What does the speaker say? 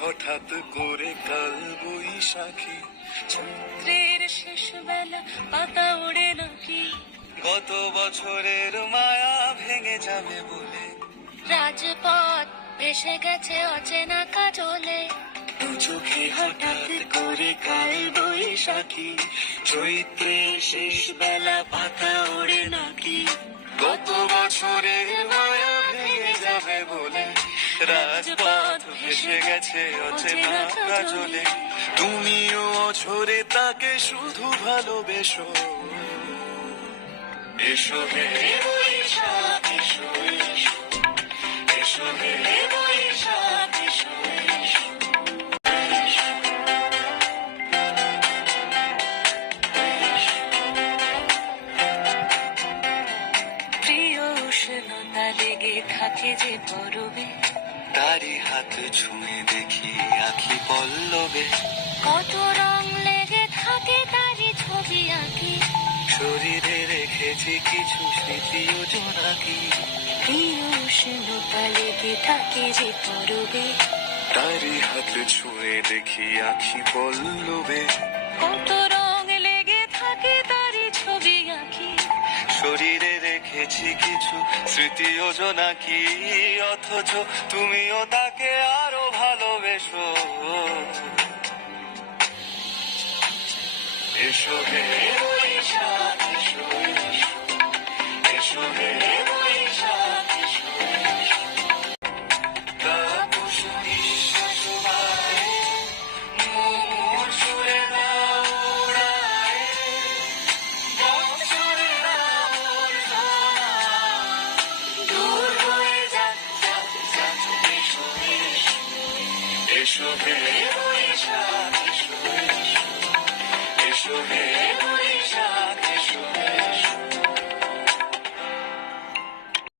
হঠাৎ করে কাল বৈশাখী, চৈত্রের শেষ বেলা পাতা ওড়ে নাকি, গত বছরের মায়া ভেঙে যাবে বলে রাজপথ ভেসে গেছে অচেনা কাজলে, দু চোখে হঠাৎ করে কাল বৈশাখী, চৈত্রের শেষ বেলা পাতা ওড়ে নাকি, গত বছরের মায়া ভেঙে যাবে বলে রাজপথ ভেসে গেছে অচেনা কাজলে। তুমিও অঝরে তাকে শুধু ভালোবেসো, এসো হে বৈশাখ এসো এসো, এসো হে বৈশাখ এসো এসো। প্রিয় উষ্ণতা লেগে থাকে যে পরবে, তারি হাত ছুঁয়ে দেখি আখি পল্লবে, কত রং লেগে থাকে তারই ছবি আঁকি, শরীরে রেখেছি কিছু স্মৃতি ও জোনাকি, প্রিয় উষ্ণতা লেগে থাকে যে পরবে, তারি হাত ছুঁয়ে দেখি আখি পল্লবে, কত রং লেগে থাকে তারই ছবি আঁকি, শরীরে রেখেছি কিছু স্মৃতি ও জোনাকি, অথচ তুমিও তাকে আরো ভালোবেসো, এসো হে বৈশাখ এসো এসো, এসো হে বৈশাখ এসো এসো। তাপস নিঃশ্বাস বাড়ে, মোর সুরে দাও উড়ায়, বৎসরের আবর্জনা দূর হয়ে যাক যাক যাক, এসো এসো, এসো হে বৈশাখ।